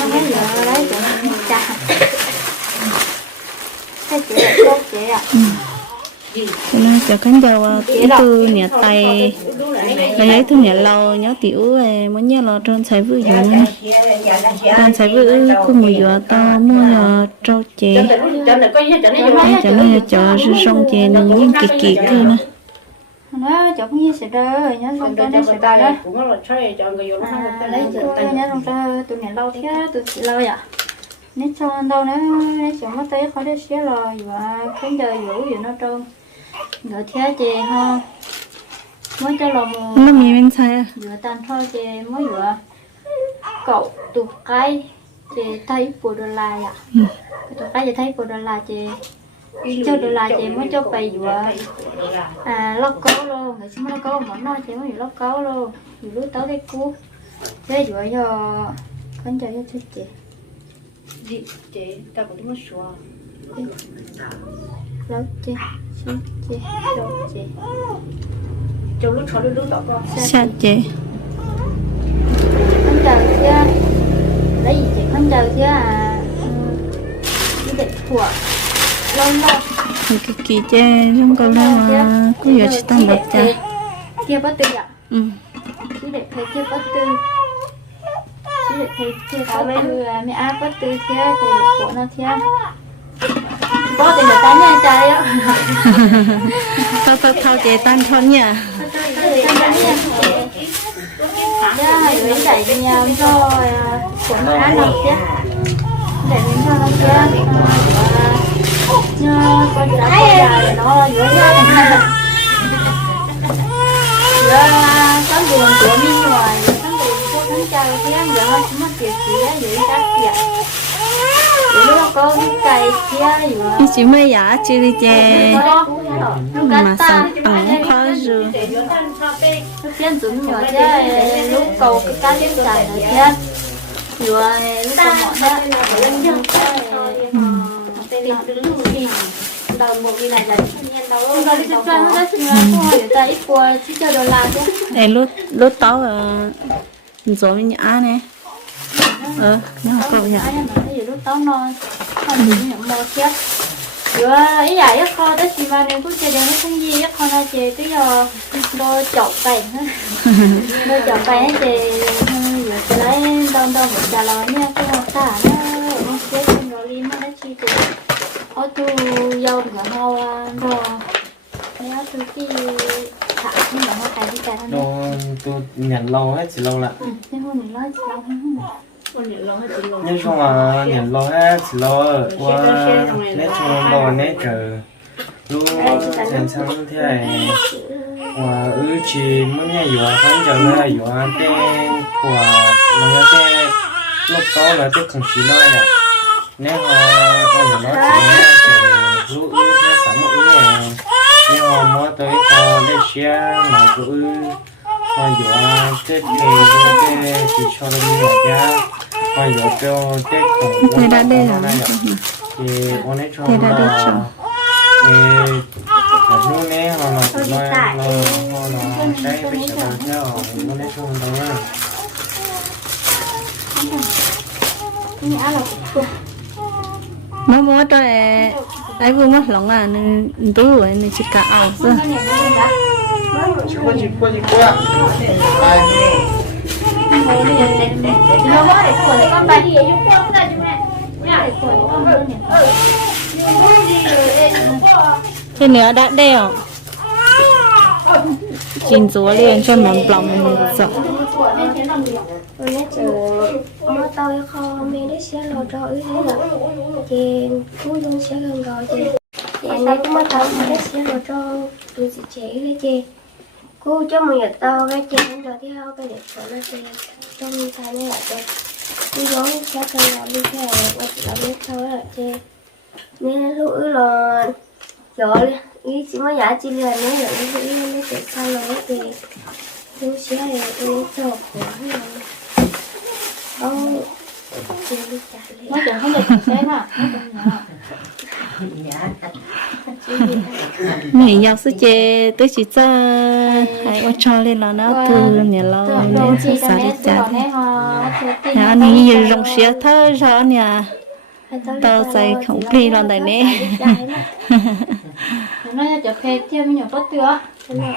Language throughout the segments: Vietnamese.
nó mới đấy nó chà cái chị là tốt chị à cho nên cho khán giả vào từ nhà tay cái ấy từ nhà lâu nhớ tiểu ấy muốn nhớ là trong trái vừa dùng trong trái vừa cứ mùi vừa to mua là trâu chè cho nên là cho sư sông chè nó những kỳ kỳ cơ nè nó chọc như sẽ đơ nhớ xong ra nó sẽ đơ đó cũng là chơi cho người dùng à lấy chữ nhớ xong ra tụi nhà lâu thế tụi chị lâu vậy nếu cho anh đâu nữa nếu cho mất tay khó để xé rồi và cái đời vũ vậy nó trơn rồi thế chè ha mới cho lòng nó mì bên sai à vừa tan thôi chè mới vừa cậu tụt cái chè thấy bộ đô la à tụt cái chè thấy bộ đô la chè cho đô la chè mới cho bày vừa à lót cố luôn. Người xin lót cố mà nói chè mới lót cố luôn. Vừa lúc tới đây cú thế vừa cho con cho cho chè gì chế ta cũng đúng xóa. Lót chè xin chè lót chè trong lúc cho lúc đó con. Xa chè không chờ chưa? Lấy gì chị? Không chờ chưa? À đi định của lâu lâu kỳ chè trong câu đó mà. Cứ giờ chỉ tăng bật chè kia bắt tư ạ. Ừ. Chỉ để thấy kia bắt tư chỉ để thấy kia bắt tư à, mẹ á bắt tư kia thì của nó kia có thì người ta nha trai á. Thao thao thao chè tan thon nha. Dạ, hãy đến đẩy cho rồi của nó ăn được chứ đẩy đến cho nó kia con đã có nhà nó ra giờ con đường của mình ngoài con đường của thằng cha thì em giờ nó cũng mất tiền kia dưới các rồi đi chỉ mới giả chưa đi chè mà sao bằng khó rồi lúc tiên dũng nhỏ chứ lúc cầu cái cá liên dài nữa chứ rồi lúc cầu mọi thứ Chúng ta đi chơi nó sinh ra ta ít chứ Ê, lúc lúc tao ở rồi mình nhã nè. Ờ nó Có câu một nhã cái tao không bị nhận mua chết Rồi ý là ít kho tới chị mà nên cứ chơi đến không gì ít kho nó chơi cái giờ đôi chọc tay đôi chọc bèn hết chơi giờ lấy đông đông một trà lò nha cái hoa xả nó nó chết trong đó đi nó đã chi tụ ở tu dâu nữa hao rồi cái đó tu cái thả nhưng mà nó cái gì cả đồ tôi nhận lâu hết chỉ lâu lạ nhưng mà mình nói lâu nhưng chung là nhận lâu hết chỉ lâu qua nét chung lâu nét chờ lúc nhận sang thế này. Và ư chỉ muốn nghe dù không chờ là dù tên của là tên. Lúc đó là không chỉ nói à nếu mà con nó chỉ ư nó sắm một ư này nếu mà mua tới có để xe mà ư còn dù tết thì tết chỉ cho nó nhiều giá còn dù cho tết không đây là thì ông ấy cho rồi. thì là lúc này họ nó nó họ nó cái bây giờ là theo ông ấy cho nó Nhã mà mua cho em ai vừa mất lòng à nên tú rồi nên chỉ cả ảo thôi. chỉ có chỉ có chỉ có ai này. Nữa đã đeo chín liền cho món mình ở tao cái chị Nó rồi theo cái để cho nó chị Trong thay này là chị Cú giống sẽ cần làm đi theo Và chị biết thôi là chơi Nên lúc là Rồi ý chỉ mới giả chi liền nếu là ý ý nó sẽ sao rồi thì Cú sẽ là tôi cho của nó Ông Chị Nó chẳng không được thế mà. mình giàu sư chè tôi chỉ cho hãy có cho lên là nó từ nhà Rồi nên chị sẽ xả đi chả nhà anh ấy giờ rong xía thơ cho nhà tao say không phi lần này nè nó cho phê tiêu mình nhỏ bớt nữa cho nên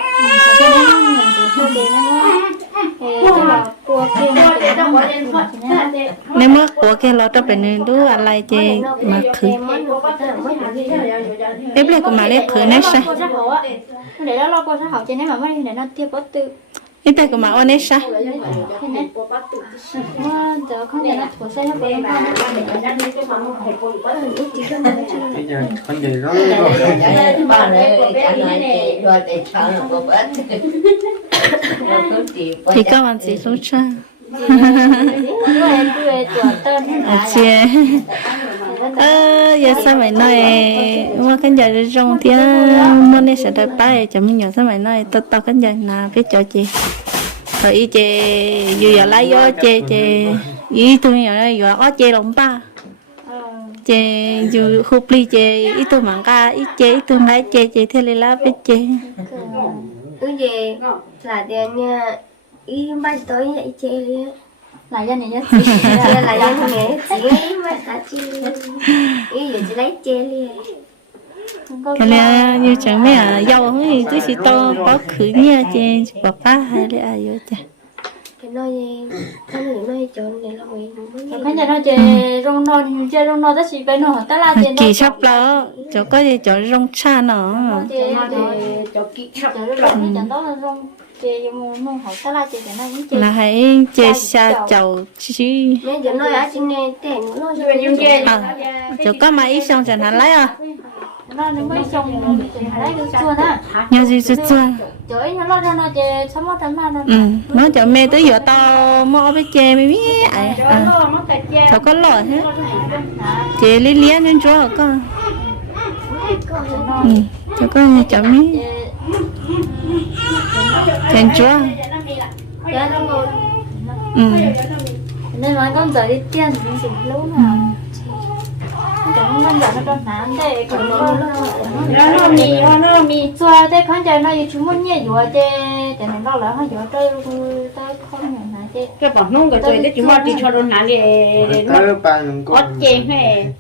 nó nhận được thôi để nó thì là cua kia nó để nó bỏ lên phật nhá nếu mà của cái lo cho bên này đứa anh lại chơi mà khử em lại cũng mà lấy khử nét sa cô sát hậu á để nó lo cô sát hậu cho nên mà mới để nó tiêu bớt tư em lại cũng mà ôn nét sa thế này nó giờ không để nó của xe nó bớt nó bây giờ con gì đó rồi ba này trả lại rồi để cho nó có bớt thì các bạn chỉ số cha rồi rồi tuổi tên à chị ờ giờ sao mày nói? Mà cái giờ rong thì mà nên sẽ đợi ba cho mình nhỏ sao mày nói? Tao tao cái giờ nào biết cho chị. Rồi ý chị dù giờ lấy gió chị chị ý tôi nhỏ này giờ có chị lòng ba chị dù hụp ly chị ý tôi mang ca, ý chị ý tôi ngay chị chị thế là biết chị ừ gì là tiền nha. Ý ba tối vậy chơi đi là gia này nhất chơi là dân nghệ chỉ ý mà hả chi ý giờ chỉ lấy chơi đi cái này như chẳng mấy à giàu không thì tôi chỉ to có khử nha chị bà ba hay là ai vậy chị. Cái nói gì cái này nói chọn này là mình cái giờ nó chơi rong non chơi rong non rất chỉ bên nó ta là chơi kỳ sắp đó chỗ có gì chỗ rong cha nó chơi để cho kỹ chơi rong mua mua hỏi ta là chơi cái này chơi là hãy chơi xa chầu chi mấy giờ nói ở trên này tiền nó cho dùng chơi à chỗ có ít xong chẳng hạn lấy à? Nhà gì chưa chưa? Ừ nó chỗ mẹ tới giờ tao mua với chè mới biết à à. chỗ có lọ hết. Chè lý lý nên chỗ có. Ừ chỗ có nhà chỗ mấy trên chỗ ừ. Nên nói con giờ đi tiền thì mình lúc nào. Chẳng con giờ nó đơn giản thế còn nó nó nó mì nó mì. Chua thế con giờ nó chúng muốn nhẹ dùa thế để nó lo lắng hay dùa tới tới không nhận hả thế cái bọn nông cái tuổi đấy chúng ta đi cho nó nán để tớ ba người có con chè hay có những miền sai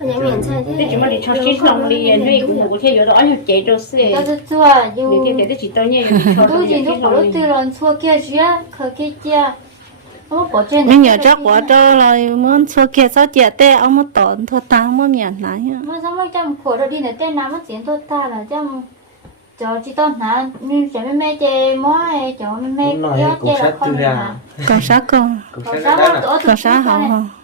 thế. Thế chúng ta đi cho chín lòng đi nuôi cũng có thể có đó chè đồ xưa cái thứ chua để cái cái chỉ tao nhé cho tôi chỉ lúc có lúc từ lần chua kia chứ khờ kia kia. Mình nhớ chắc quá cho rồi muốn xua kia sao chè tê ông muốn tổn thua ta muốn miệng nãy mà sao mà trong khổ đâu đi này tên nào mà diễn tôi ta là trong cho chị tôi nà như chả mấy mấy chè mối mấy nói gió cũng chè sát là không nà còn sao con còn sát đó hậu không sát từ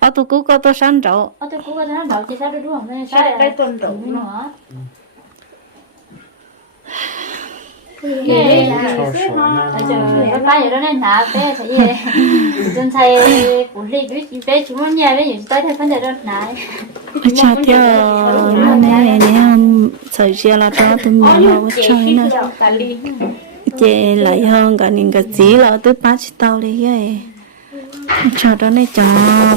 ở tụ cũ có tôi sáng rậu ở tôi cũng có thể bảo chị sao được đúng không sát cái tuần nó nữa. Cho sổ bây giờ nó bay rồi đó nên nà bé phải gì dân thầy phụ lý biết bé chúng nó nhà bé gì tới thay vấn đề đó nà cha theo nó nè nè sợi chia là cho tôi nhận nó chơi nè chè lại hơn cả những cái gì là tôi bắt tao đi vậy cho đó này cho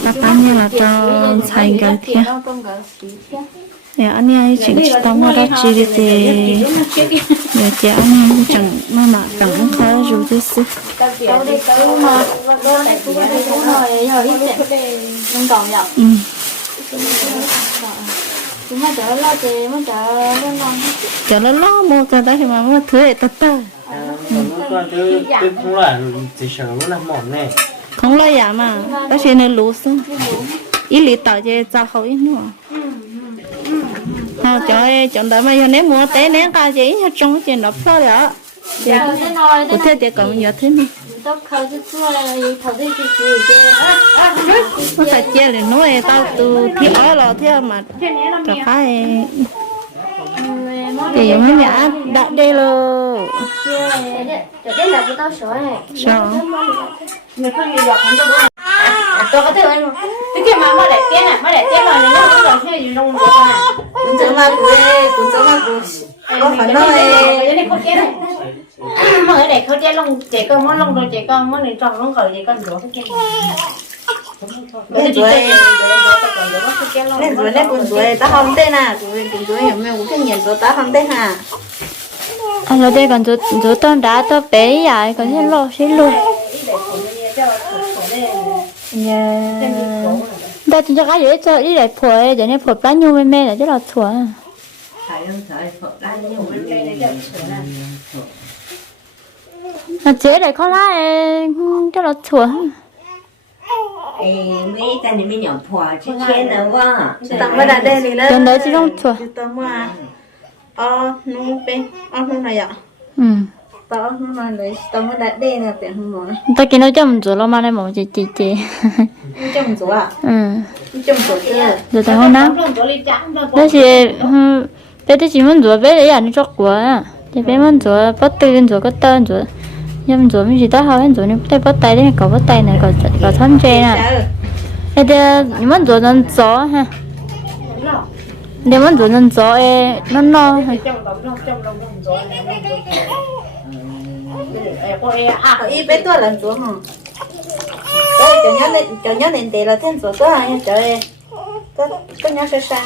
bác bác như là cho xài cái kia Dạ anh ấy chỉ chỉ tao mà đã chỉ đi thì giờ chị anh ấy chẳng mà mà chẳng này ít tiền không còn nhở ừ. Chở nó lo mua cho ta thì mà mua thứ này tất tất còn lúc qua tớ tớ không là chỉ sợ là không lo giả mà ta chỉ nên lú xuống ý lý tạo cho cho hậu ít nữa. Họ cho chọn đợi mà giờ nếu mua té nén ca chỉ trong chuyện đó phơi đó Giờ thế để còn giờ thế là thế nó phải chia để nói tao từ thì ở lo thế mà. Cho phải thì mới nhả đã đây này sao không không tôi có thể ăn cái kia mà mà để tiền à mà để tiền mà nếu nó không có gì nông được à cũng chẳng là của cũng chẳng là của có phải nói cái này có tiền này mà đây có tiền lông trẻ con món lông rồi trẻ con món này tròn lông rồi trẻ con rửa cái kia nên tuổi nên tuổi nên cũng tuổi ta không tên à. Cũng tuổi hiểu mình cũng nhận tuổi ta không tên à. Anh ở đây còn chỗ chỗ tao đá tao bé dài còn thế lo xí luôn ta chỉ cho cái gì cho đi lại phổi để nên phổi bao nhiêu mê là rất là thua. Bên đây à chế để khó lại rất là thua mấy cái này mới nhỏ phò chứ trên nữa quá. Tặng đã đây thì lên. Đấy chứ không thua tặng mà ờ nó bên ờ nó này ạ. Ừ. Tao nó nói lấy tặng mà đã đây là tiền không nói ta kia nó mình chỗ lo mà này mà chị chị chị. Chồng số à ừ. Chồng số chưa rồi tao không nắm. Đó thì bé thì chỉ muốn rửa bé để ăn cho quá thì bé muốn rửa bắt tay lên rửa cái tên rửa nhưng rửa mình chỉ tao hơi rửa nhưng tay bắt tay đấy có bắt tay này có có thân tre nè cái đó nhưng mà rửa nên gió ha nếu mà rửa nên gió ấy nó no ha ờ y bé tôi lần số hả tôi cho nhớ lên cho nhớ lên để là thêm số tôi hay cho em tôi tôi nhớ sẽ sang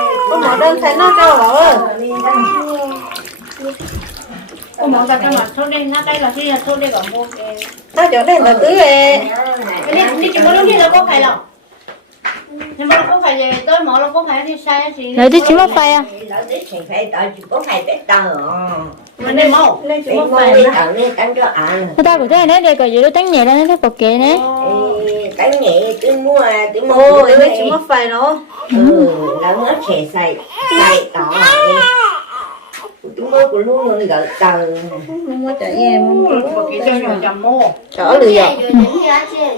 bây giờ không là trẻ mà bây giờ có hả hả hả con con đó tao mới có gì là thầy ôm mà thì nó là sao là mấy được coi nó trở tay nó suy đơn sinh nó rồi nó chết ba sinh sinh nó ra có một đơn thấy nó đâu rồi Cô mong ra cái mặt thôi đây, nó đây là khi là thôi đây bảo mua cái tao chỗ đây là tứ về cái này đi chúng nó lúc đi là có phải đâu nhưng mà có phải về tôi mở là có phải đi sai thì rồi thì chỉ mất phải à? Lỡ đấy thì phải tao chỉ có phải biết tao mình đi mua vài đi đó tao nên cắn cho ăn người ta của thế này đây có gì đó tánh nhẹ lên nó có kệ Ê, cái nhẹ tôi mua tôi mua lên chỗ một vài nó ừ nó sẽ xài xài tỏ tôi mua của luôn rồi gỡ tờ không có trả em chở lừa dọc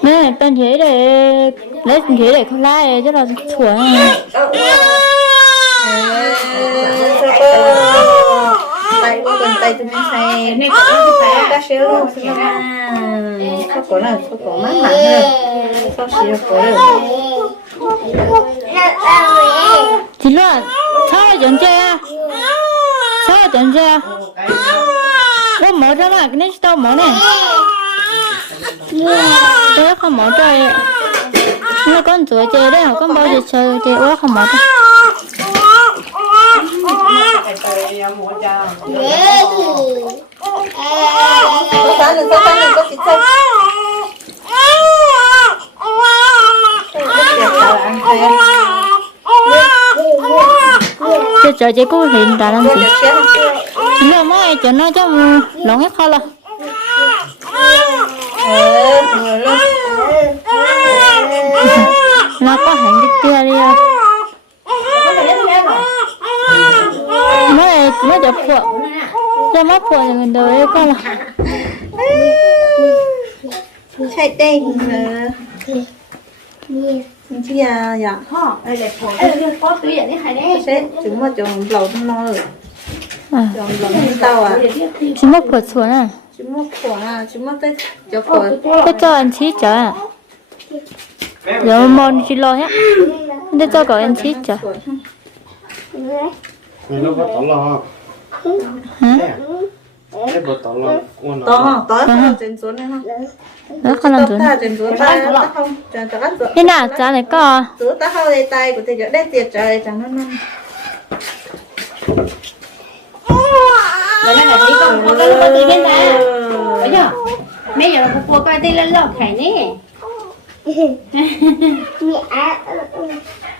nè bên thế để lấy thế để không lai rất là thua có tay có cần tay tụi mình xài này có cái phải cá xíu luôn không có là không có mát mặn hơn? Không xíu có được? Thì là sao là chọn chơi à là chơi à có mở ra mà cái này tao mở này tôi không mở chơi nó con chuột chơi đấy không con bao giờ chơi chơi quá không mở ra có sáng được có sáng được có thịt sao ăn thêm chơi chơi chơi cũng hiện tại làm gì được xíu chỉ là mới cho nó cho lỏng hết kho là ờ nhiều luôn nó có hành cái tia đi à. mới mới chụp phụ cho mắt phụ thì mình đời con là chạy đây chị à dạ đây là phổ có túi vậy hay đấy sẽ chúng mà chồng lẩu nó rồi à chồng lẩu tao à? Chỉ mất phụ xuống à? Chúng mà khổ à chúng mà tới cho khổ cái cho anh chí chờ à giờ mòn chỉ lo. Hết để cho cậu anh chí chờ nó có tỏ lo hả? cái bộ tỏ lo quan to to không trên xuống này không nó không làm rồi thế nào? cha này có tứ ta không lấy tay của tôi giờ đây tiệt trời chẳng nó năm rồi nó là tí con có cái lúc có tự nhiên ra bây giờ mấy giờ là cô coi lên lọc khải nè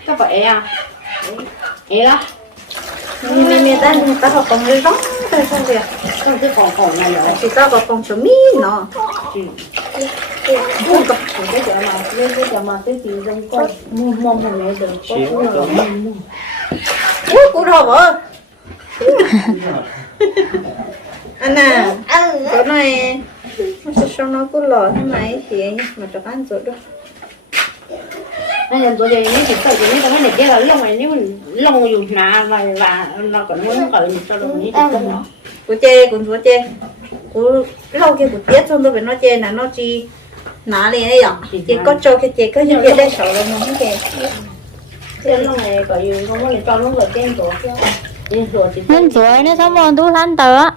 có phải à ế đó. Mẹ mẹ ta ta học công người đó thôi không việc không cái khổ khổ này rồi chỉ ta học công cho mi nó. Cái chỗ nào lên cái chỗ mà cái gì giống con. Mua mua một mẹ được có cái rồi Ủa, cú đồ vợ anh à chỗ này. Nó sẽ cho nó cứ lò thế này thì mà cho ăn rồi đó nên là tôi đây nếu chỉ phải cái này cái là lông này nếu lông dùng nà và và nó còn muốn gọi mình cho lông này không nó của chê cũng chúa chê. Của lâu kia của tiết xong tôi phải nói chê là nó chi nã liền ấy ạ. Chỉ có cho cái chê có những cái đây sầu rồi nó không chê. Thế lúc này có gì không có để cho lúc là tên của của nên tuổi nó sống còn tú thanh tờ á.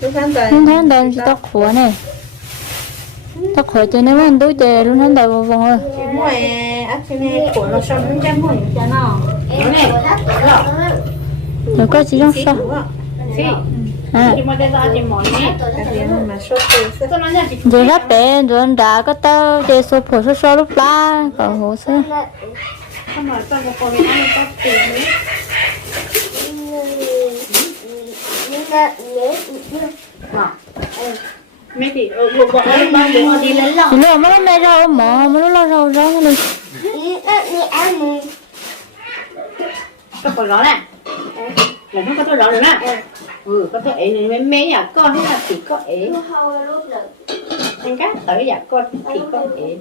Luôn thanh tờ chỉ tóc khủa này. Tóc khủa cho nên mình tú chè luôn thanh tờ vào vòng ơi. Mua áp trên này nó xong nó chăm mồi cho nó. Rồi có chỉ trong sao? Sì, à. Rất bé rồi đã có tao chè số phổ số số lúc ba có hồ sơ không nói tôi có con ăn có tiền nữa Mấy thì ở bộ bọn em bao bố đi lấy lòng. Chỉ lúc mà nó mê rau mà mà lo rau rau lên. Có có rõ nè. Là nó có tôi rõ rồi nè. Ừ, có tôi ấy mấy mấy nhà con hay là chỉ có ấy. Anh cá tới nhà con thì có ấy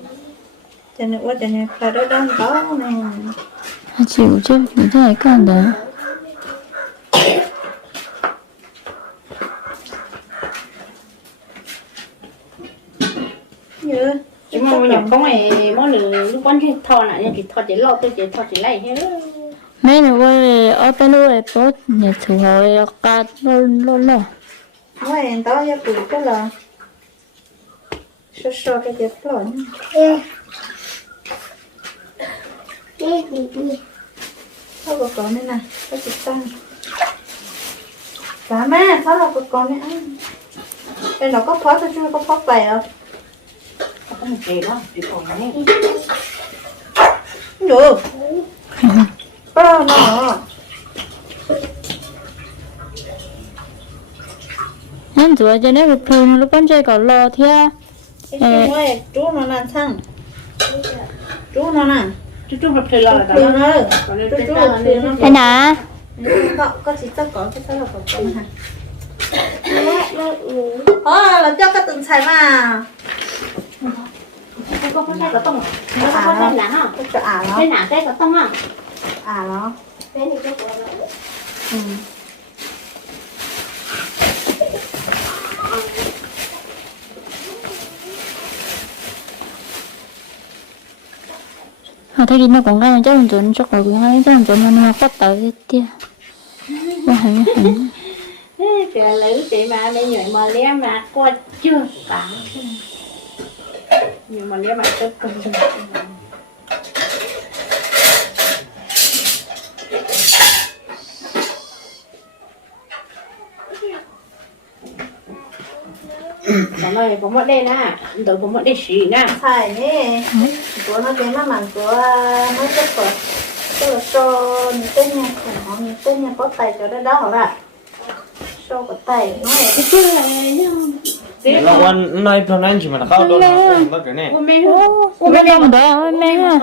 cho nên quá nên là đó đang có này chịu chứ chịu thế này con đấy như Chứ mà nhà con này món nữa lúc con thì thò nè chỉ thò chỉ lo tôi chỉ thò chỉ lấy hết mấy người quay ở bên nuôi bố nhà chủ hội cả lo lo lo mua em đó cho tụi cái là sốt sốt cái dẹp lỏng sao có con này nè có chị tăng cả má sao là có con này ăn đây nó có phó cho chưa có phó vậy à Không thể đó, chỉ còn này được bao nào, nên chủ cho nên một thường lúc con chơi còn lo thia cái chú ơi chú nó làm sang chú nó nè Chú chú hợp thời lo là đó. Nó thế nào có có chỉ tất có cái sao là có con. Hả ờ là cho cái từng xài mà. Có có cái có tông Có có cái là hả cái chỗ à nó Cái nào cái có tông à? Nó ừ. À thấy đi nó còn cái chắc mình chuẩn chắc rồi cũng hay chắc mình chuẩn nó phát tới cái tia nó hành hành Kìa lữ chị mà mẹ nhảy mà lé mà coi chưa Tạm Nhưng mà lé mà tôi cần Còn nói có một đây nè, tôi có một đây xì nè. xài nè của nó cái mà mặn của nó rất của tức là cho những cái nhà của họ những cái nhà có tay cho đó đó hả bạn cho có tay nó Cái chứ là là quan nay cho nên chỉ mà khao đó là không có cái này Ô mẹ ô mẹ mẹ mình đợi ơi mẹ ha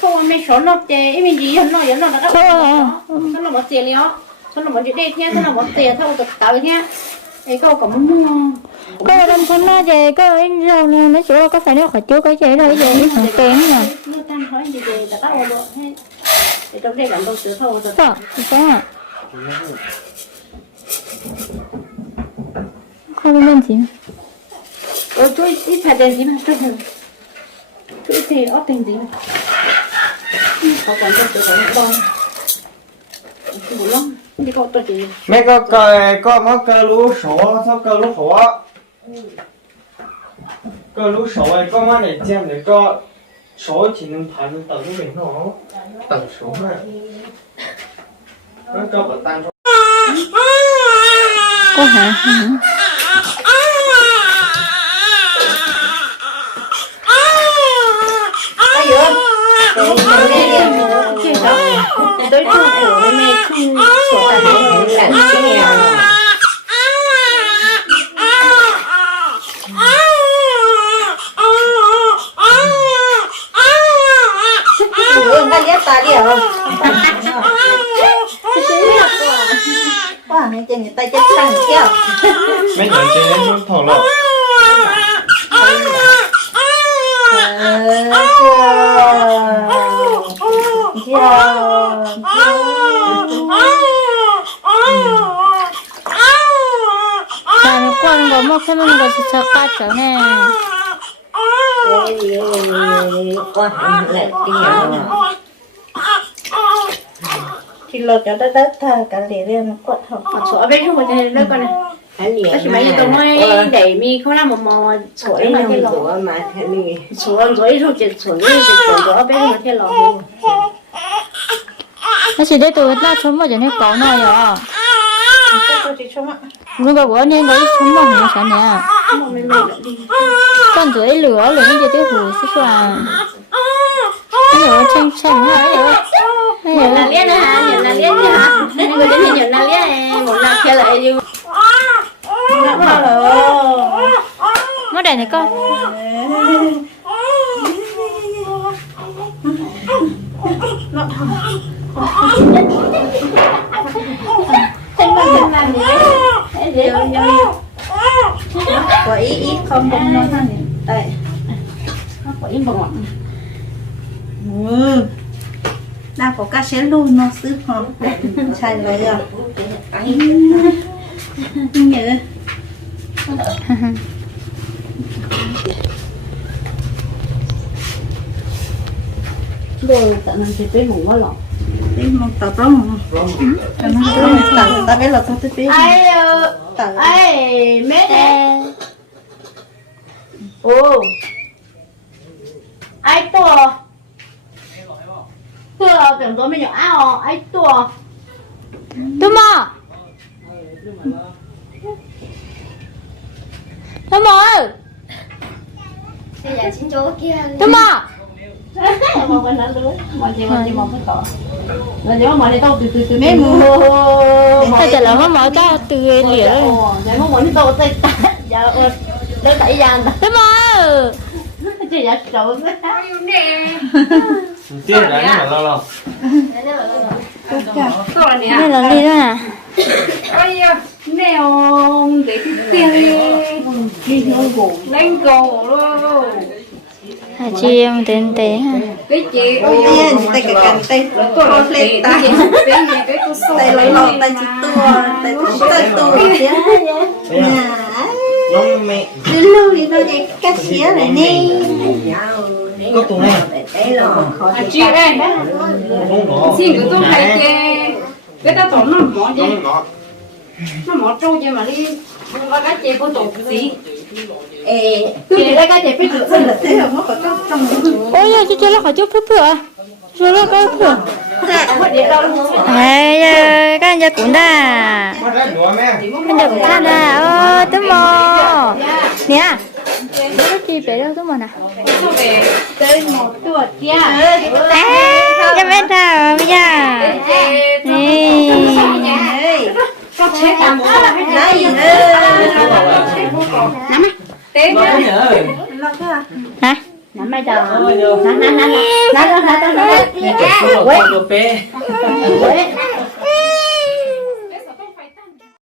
không mẹ số nó chè em gì hết nó nó nó Không à. nó là một tiền liao nó là một chuyện đây thế nó là một tiền thôi được tới nha ấy câu có muốn có làm thân na về có anh rồi nè nó chỗ có phải nó khỏi chưa có chế rồi về thằng kém nè nó tan hỏi gì về. Đã tao rồi hết. Để trong đây làm đâu sửa thôi rồi có có à không có bên gì ôi tôi ít phải tiền gì mà tôi tôi thì ót tiền gì có còn tôi sửa thôi con lắm đi con tôi chỉ mấy có cái có mất cái lú sổ sao cái lú sổ cái lú sổ ấy có mà để xem để có sổ chỉ nên phản tầng cái mình nó tầng sổ này nó có bật tăng có hả hả? ai đó, tới chung của mẹ chung sổ tài làm cái nghèo Ủa, người ta ghét ta đi hả quá này trên người ta chết sang kia mấy người chơi đến chúng thầu lọ 할머니가 진짜 까잖아. thì lột cho đất đất thờ cả lì lên nó quật thở còn chỗ bên không một nơi con này. Tôi chỉ mấy cái tôm ấy để mi không làm một mò chỗ đấy mà thế lò mà thế mi chỗ rồi rồi chỉ chỗ đấy chỉ chỗ bên mà thế lò. Nó chỉ để tôi là chỗ mà cho nên có nồi rồi người bà quá nên đấy chúng mà không sao nè. Con dưới lửa lửa như thế hồ sức là hay là tranh tranh hay là hay là liên hả nhiều là liên hả người đến thì nhiều là liên một là kia lại yêu nó đèn này con. Nó ก๋วยปล่อยอีกคอมบงน้องท่านนี่ได้ปล่อยอีบงอือน่าก็กระเช้นลูนองซื้อหอมใช่เลยอะไนี่ย đồ tận làm thịt với ngủ ngon lỏng mau tabrong. Tabrong tak tak belok tu tu. Ayo. Ai, mede. Oh. Ai to. Tựa tưởng tôi mới nhỏ ao, ai to. Tôi mà. Tôi mà. Tôi mà mấy mù ta chả là hôm mỏ cho từ lìa thế mà chị đã trộn đấy tiếp đã nó lâu lâu đây là ly đó à ôi nèo để cái tiền đi lên cổ luôn à chị em. đến tế ha ôi tay cái cành tay con lên tay tay lấy lọt tay chị tua tay chị tay tua. Dạ, dạ. dạ. Nhà đi lưu đi đâu vậy cắt xía lại nè có tụi này. À chị em xin cứ tôi hay chê cái ta tổn nó mỏ chứ nó mỏ. Trâu chứ mà đi. Không cái chê có tụt gì. 哎，对，那个得被煮成了，这个我好像怎么？哎呀，就觉得好像婆婆，说了婆婆。哎呀，看人家滚蛋，看人家滚蛋呐！哦，怎么？你啊，你是几百了？怎么呢？哎，要没到呀？哎。Mẹ anh giờ cũng than à ơ tấm mò nè nó chi bé đâu tấm mò nè tới một tuổi kia à cho bé thảo bây giờ nè có chế làm sao là đấy tế lo cái nhở hả nắm mai đầu ôi nhờ nắm nắm nắm nắm nắm nắm nắm nắm mẹ chụp số rồi cho bé nắm